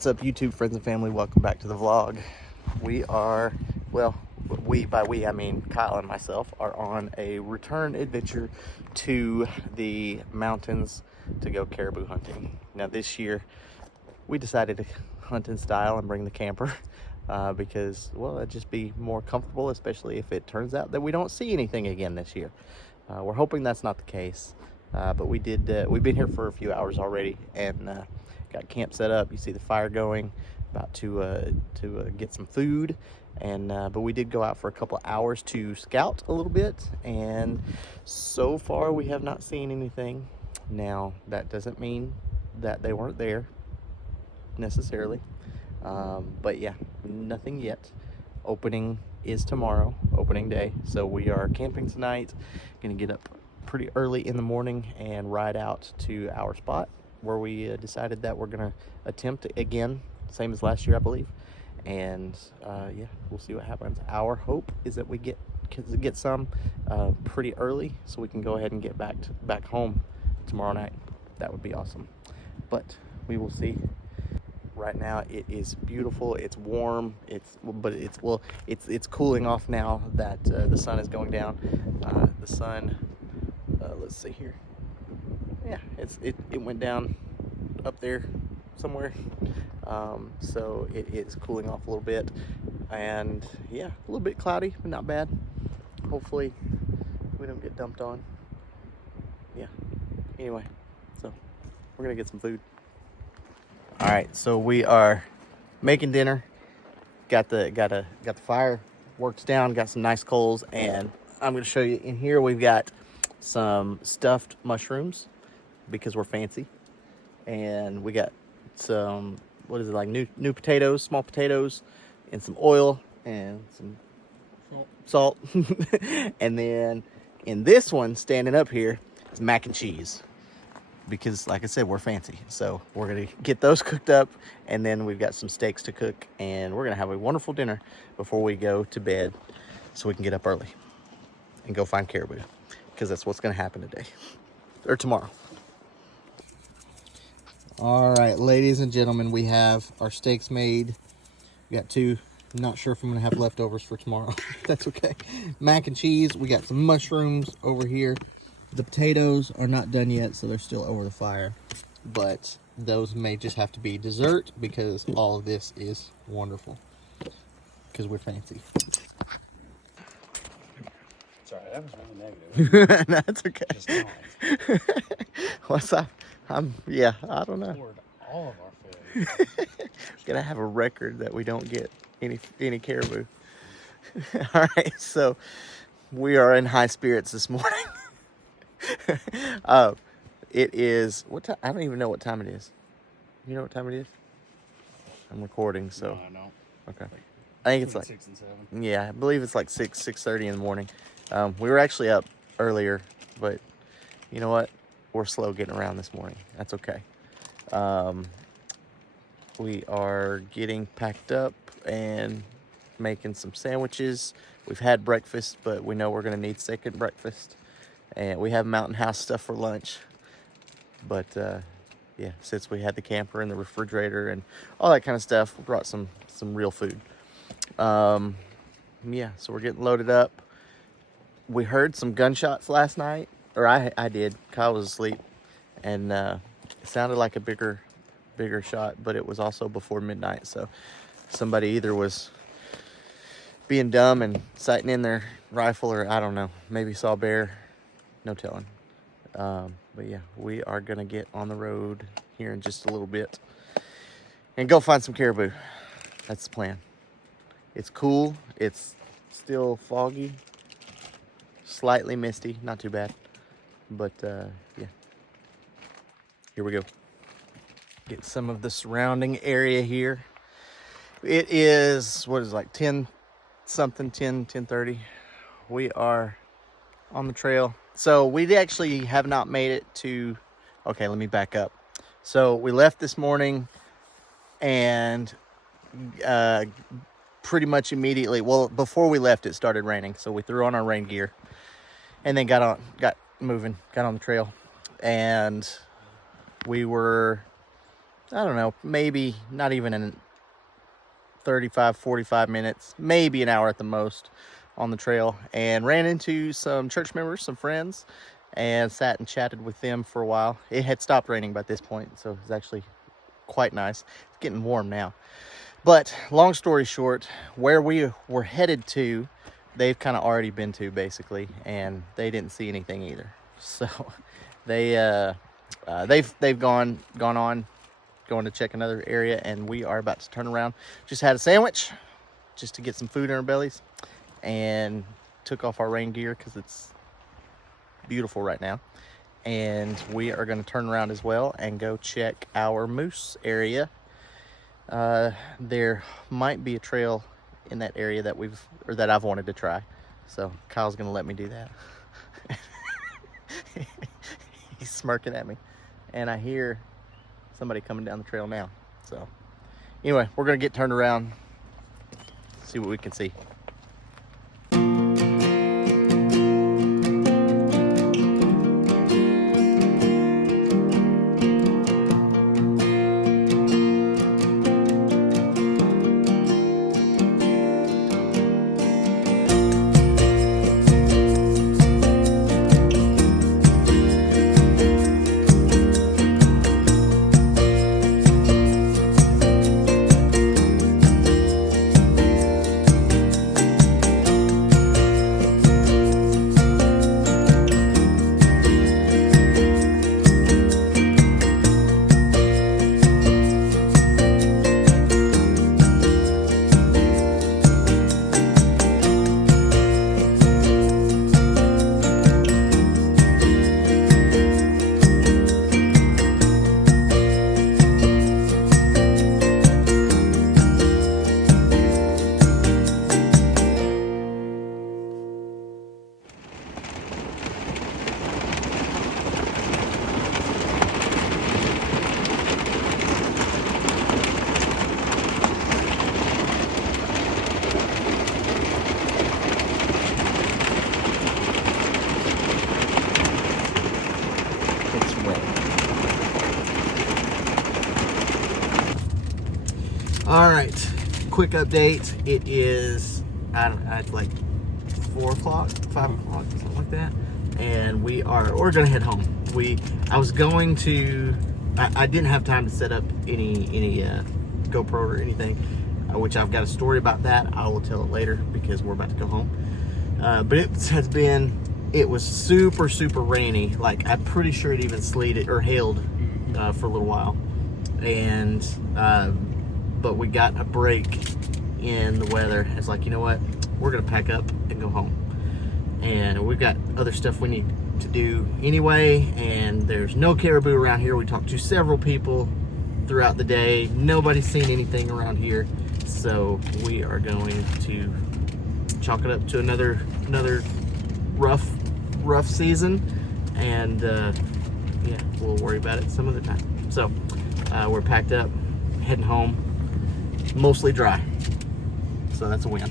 What's up, YouTube friends and family? Welcome back to the vlog. We are, well, by we I mean Kyle and myself are on a return adventure to the mountains to go caribou hunting. Now this year we decided to hunt in style and bring the camper because, well, it'd just be more comfortable, especially if it turns out that we don't see anything again this year. We're hoping that's not the case, but we've been here for a few hours already and got camp set up. You see the fire going, about to get some food, and but we did go out for a couple of hours to scout a little bit, and so far we have not seen anything. Now that doesn't mean that they weren't there necessarily, but yeah, nothing yet. Opening is tomorrow, opening day, so we are camping tonight. Gonna get up pretty early in the morning and ride out to our spot where we decided that we're gonna attempt again, same as last year, I believe. And yeah, we'll see what happens. Our hope is that we get some pretty early, so we can go ahead and get back home tomorrow night. That would be awesome, but we will see. Right now it is beautiful. It's warm. It's cooling off now that the sun is going down. The sun, let's see here. Yeah, it went down up there somewhere, so it is cooling off a little bit, and yeah, a little bit cloudy, but not bad. Hopefully we don't get dumped on. Yeah, anyway, so we're gonna get some food. All right, so we are making dinner. Got the fire worked down, got some nice coals, and I'm gonna show you in here. We've got some stuffed mushrooms because we're fancy, and we got some, what is it, like new potatoes, small potatoes, and some oil and some salt. And then in this one, standing up here, is mac and cheese, because like I said, we're fancy. So we're gonna get those cooked up, and then we've got some steaks to cook, and we're gonna have a wonderful dinner before we go to bed, so we can get up early and go find caribou, because that's what's gonna happen today or tomorrow. All right, ladies and gentlemen, we have our steaks made. We got two. I'm not sure if I'm gonna have leftovers for tomorrow. That's okay. Mac and cheese. We got some mushrooms over here. The potatoes are not done yet, so they're still over the fire. But those may just have to be dessert, because all of this is wonderful, because we're fancy. Sorry, that was really negative. No, that's okay. Just What's up? Yeah, I don't know. poured all of our food. Gotta have a record that we don't get any caribou. All right, so we are in high spirits this morning. It is, what time? I don't even know what time it is. You know what time it is? I'm recording, so. No, I know. Okay. I think it's like 6 and 7. Yeah, I believe it's like 6:30 in the morning. We were actually up earlier, but you know what? We're slow getting around this morning. That's okay. We are getting packed up and making some sandwiches. We've had breakfast, but we know we're gonna need second breakfast. And we have Mountain House stuff for lunch. But yeah, since we had the camper and the refrigerator and all that kind of stuff, we brought some real food. Yeah, so we're getting loaded up. We heard some gunshots last night, or I did. Kyle was asleep, and it sounded like a bigger shot, but it was also before midnight, so somebody either was being dumb and sighting in their rifle, or I don't know, maybe saw a bear, no telling. But yeah, we are gonna get on the road here in just a little bit and go find some caribou. That's the plan. It's cool. It's still foggy, slightly misty, not too bad, but yeah, here we go. Get some of the surrounding area here. It is, what is it, like 10:30. We are on the trail. So we actually have not made it to, okay, let me back up. So we left this morning, and pretty much immediately, well, before we left, it started raining. So we threw on our rain gear and then got moving, got on the trail. And we were I don't know, maybe not even in 35, 45 minutes, maybe an hour at the most on the trail, and ran into some church members, some friends, and sat and chatted with them for a while. It had stopped raining by this point, so it was actually quite nice. It's getting warm now. But long story short, where we were headed to, they've kind of already been to basically, and they didn't see anything either. So they've gone on going to check another area, and we are about to turn around. Just had a sandwich just to get some food in our bellies, and took off our rain gear because it's beautiful right now. And we are going to turn around as well and go check our moose area. There might be a trail in that area that I've wanted to try, so Kyle's gonna let me do that. He's smirking at me, and I hear somebody coming down the trail now. So anyway, we're gonna get turned around, see what we can see. All right, quick update. It is at like 4 o'clock, 5 o'clock, something like that, and we're gonna head home. I didn't have time to set up any GoPro or anything, which I've got a story about that. I will tell it later because we're about to go home. But it was super rainy. Like, I'm pretty sure it even sleeted or hailed for a little while, and but we got a break in the weather. It's like, you know what, we're gonna pack up and go home, and we've got other stuff we need to do anyway, and there's no caribou around here. We talked to several people throughout the day. Nobody's seen anything around here, so we are going to chalk it up to another rough season, and yeah, we'll worry about it some other time. So we're packed up, heading home, mostly dry, so that's a win.